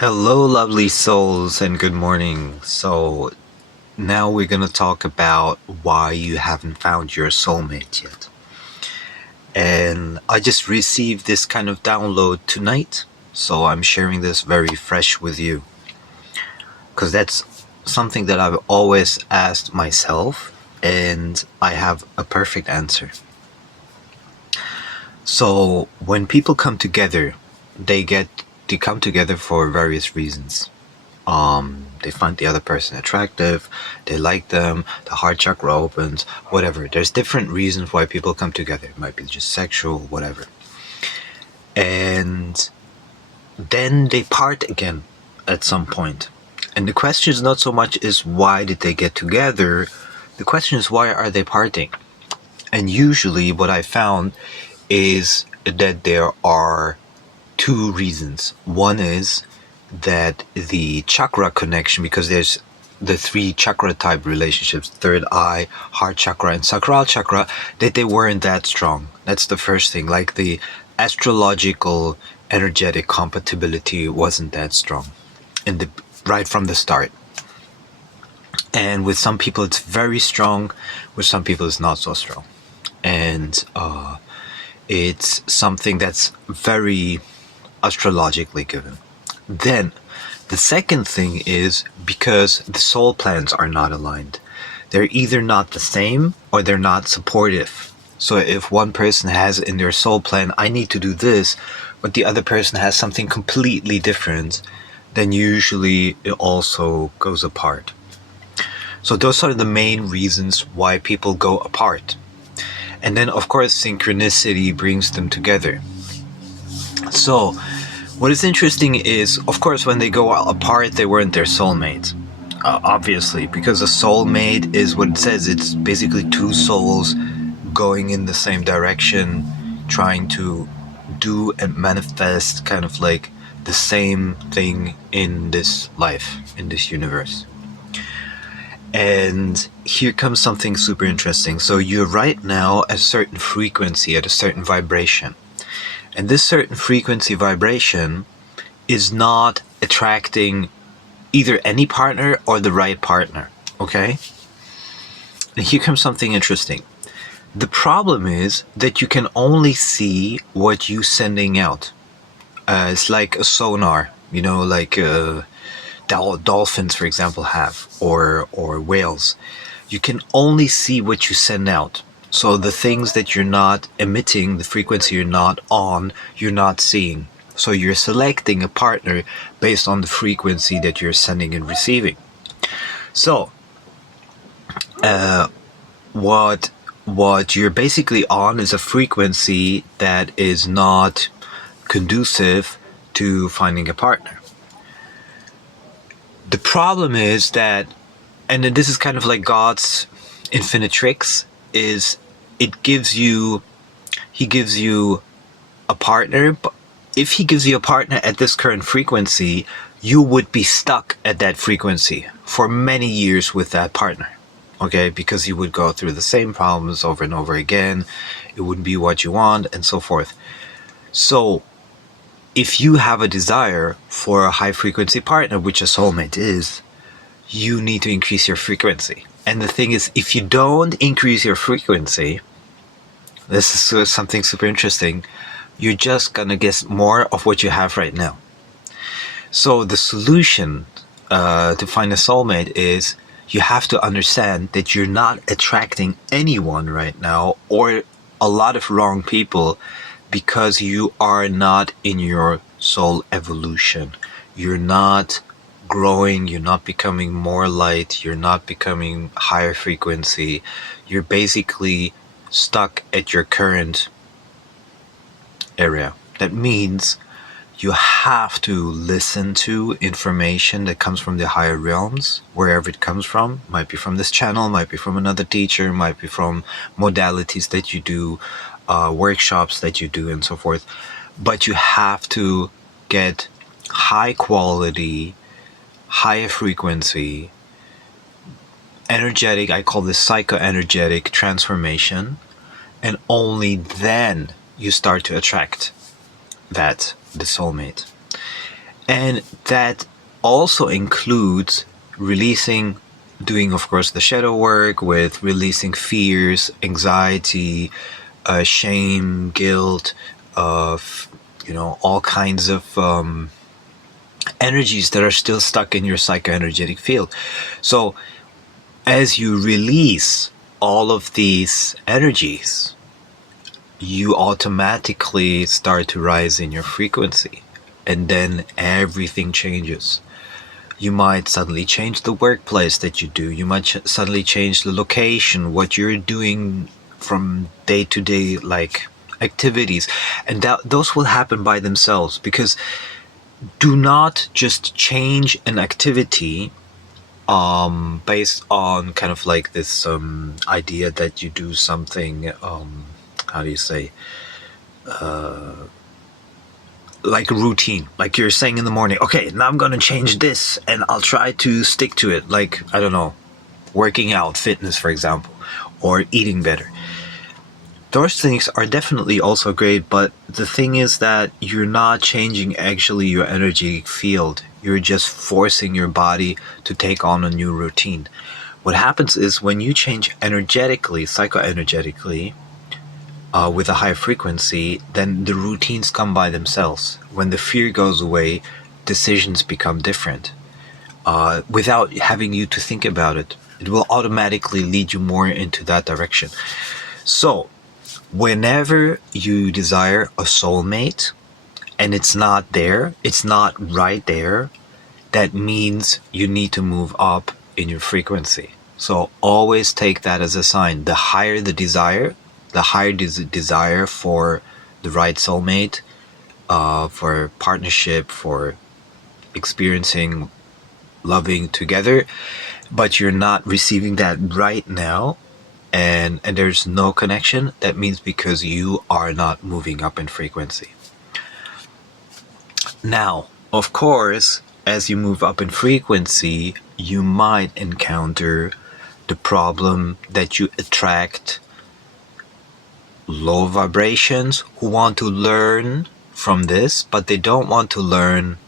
Hello, lovely souls, and good morning. So, now we're going to talk about why you haven't found your soulmate yet. And I just received this kind of download tonight, so I'm sharing this very fresh with you. Because that's something that I've always asked myself, and I have a perfect answer. So, when people come together, they come together for various reasons. They find the other person attractive, they like them, the heart chakra opens, whatever. There's different reasons why people come together. It might be just sexual, whatever. And then they part again at some point. And the question is not so much is why did they get together? The question is why are they parting? And usually what I found is that there are two reasons. One is that the chakra connection, because there's the three chakra type relationships, third eye, heart chakra, and sacral chakra, that they weren't that strong. That's the first thing. Like the astrological energetic compatibility wasn't that strong right from the start. And with some people it's very strong, with some people it's not so strong. And it's something that's very astrologically given. Then the second thing is because the soul plans are not aligned. They're either not the same or they're not supportive. So if one person has in their soul plan, I need to do this, but the other person has something completely different, then usually it also goes apart. So those are the main reasons why people go apart. And then of course synchronicity brings them together. So what is interesting is, of course, when they go apart, they weren't their soulmate. Obviously, because a soulmate is what it says. It's basically two souls going in the same direction, trying to do and manifest kind of like the same thing in this life, in this universe. And here comes something super interesting. So you're right now at a certain frequency, at a certain vibration. And this certain frequency vibration is not attracting either any partner or the right partner, okay? And here comes something interesting. The problem is that you can only see what you're sending out. It's like a sonar, like dolphins, for example, have, or whales. You can only see what you send out. So the things that you're not emitting, the frequency you're not on, you're not seeing. So you're selecting a partner based on the frequency that you're sending and receiving. So what you're basically on is a frequency that is not conducive to finding a partner. The problem is that, and this is kind of like God's infinite tricks, is he gives you a partner, but if he gives you a partner at this current frequency, you would be stuck at that frequency for many years with that partner, okay? Because you would go through the same problems over and over again. It wouldn't be what you want, and so forth. So if you have a desire for a high frequency partner, which a soulmate is, you need to increase your frequency. And the thing is, if you don't increase your frequency, this is something super interesting, you're just gonna get more of what you have right now. So the solution to find a soulmate is you have to understand that you're not attracting anyone right now, or a lot of wrong people, because you are not in your soul evolution. You're not growing, you're not becoming more light, you're not becoming higher frequency. You're basically stuck at your current area. That means you have to listen to information that comes from the higher realms, wherever it comes from. Might be from this channel, might be from another teacher, might be from modalities that you do, workshops that you do, and so forth. But you have to get high quality, higher frequency, energetic, I call this psychoenergetic transformation, and only then you start to attract the soulmate. And that also includes releasing, doing, of course, the shadow work with releasing fears, anxiety, shame, guilt, of all kinds of energies that are still stuck in your psychoenergetic field. So as you release all of these energies, you automatically start to rise in your frequency, and then everything changes. You might suddenly change the workplace that you do. You might suddenly change the location, what you're doing from day to day, like activities. And those will happen by themselves, because do not just change an activity based on kind of like this idea that you do something, how do you say, like a routine. Like you're saying in the morning, okay, now I'm gonna change this and I'll try to stick to it. Like, I don't know, working out, fitness, for example, or eating better. Those things are definitely also great, but the thing is that you're not changing actually your energy field. You're just forcing your body to take on a new routine. What happens is when you change energetically, psychoenergetically, with a high frequency, then the routines come by themselves. When the fear goes away, decisions become different. Without having you to think about it, it will automatically lead you more into that direction. So, whenever you desire a soulmate and it's not there, it's not right there, that means you need to move up in your frequency. So always take that as a sign. The higher the desire, desire for the right soulmate, for partnership, for experiencing loving together, but you're not receiving that right now, and there's no connection, that means because you are not moving up in frequency. Now, of course, as you move up in frequency, you might encounter the problem that you attract low vibrations who want to learn from this, but they don't want to learn.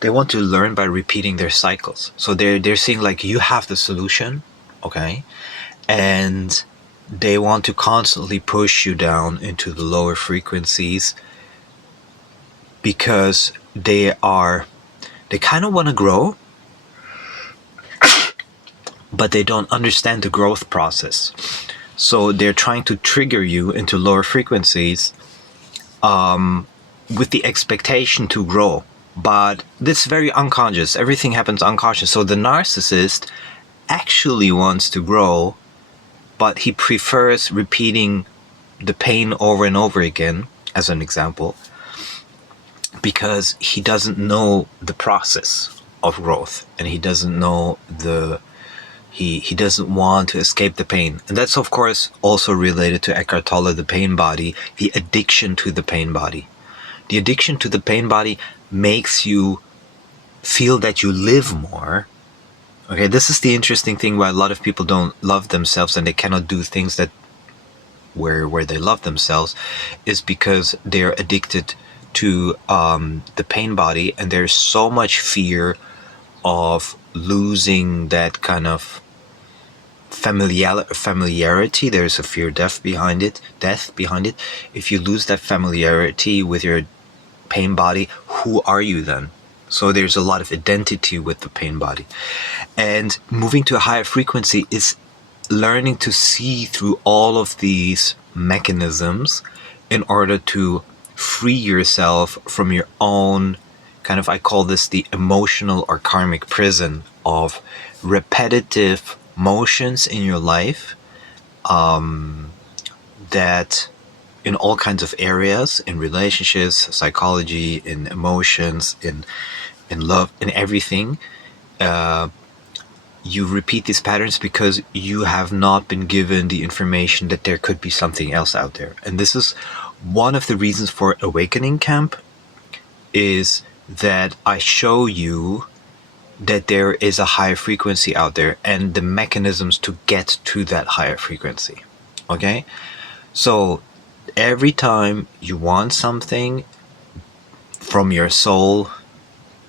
They want to learn by repeating their cycles. So they're seeing like you have the solution, okay, and they want to constantly push you down into the lower frequencies because they kind of want to grow, but they don't understand the growth process. So they're trying to trigger you into lower frequencies with the expectation to grow. But this is very unconscious. Everything happens unconscious. So the narcissist actually wants to grow, but he prefers repeating the pain over and over again, as an example, because he doesn't know the process of growth, and he doesn't know he doesn't want to escape the pain. And that's of course also related to Eckhart Tolle, the pain body, the addiction to the pain body. The addiction to the pain body makes you feel that you live more. Okay, this is the interesting thing why a lot of people don't love themselves and they cannot do things that where they love themselves, is because they're addicted to the pain body, and there's so much fear of losing that kind of familiarity. There's a fear death behind it. If you lose that familiarity with your pain body, who are you then? So there's a lot of identity with the pain body. And moving to a higher frequency is learning to see through all of these mechanisms in order to free yourself from your own kind of, I call this the emotional or karmic prison of repetitive motions in your life, that in all kinds of areas, in relationships, psychology, in emotions, in love, in everything, you repeat these patterns because you have not been given the information that there could be something else out there. And this is one of the reasons for Awakening Camp, is that I show you that there is a higher frequency out there and the mechanisms to get to that higher frequency. Okay? So every time you want something from your soul,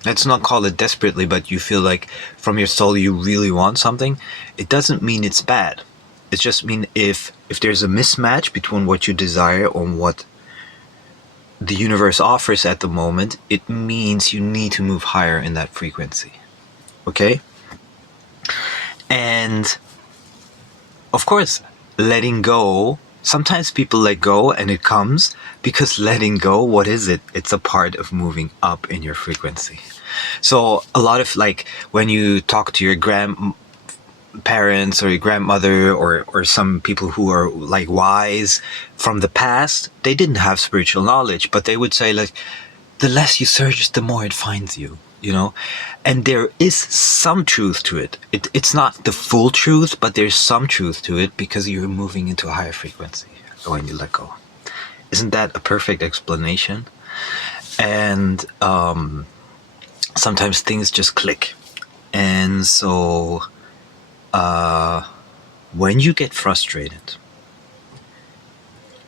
let's not call it desperately, but you feel like from your soul you really want something, it doesn't mean it's bad. It just means if there's a mismatch between what you desire and what the universe offers at the moment, it means you need to move higher in that frequency. Okay? And of course, letting go, sometimes people let go and it comes because letting go, what is it? It's a part of moving up in your frequency. So a lot of, like, when you talk to your grandparents or your grandmother or some people who are like wise from the past, they didn't have spiritual knowledge, but they would say, like, the less you search, the more it finds you, you know? And there is some truth to it. It's not the full truth, but there's some truth to it because you're moving into a higher frequency when you let go. Isn't that a perfect explanation? And sometimes things just click. And so when you get frustrated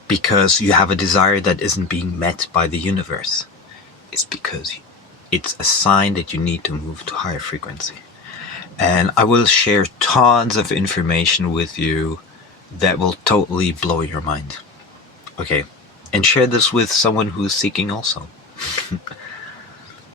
because you have a desire that isn't being met by the universe, it's because it's a sign that you need to move to higher frequency. And I will share tons of information with you that will totally blow your mind. Okay. And share this with someone who's seeking also.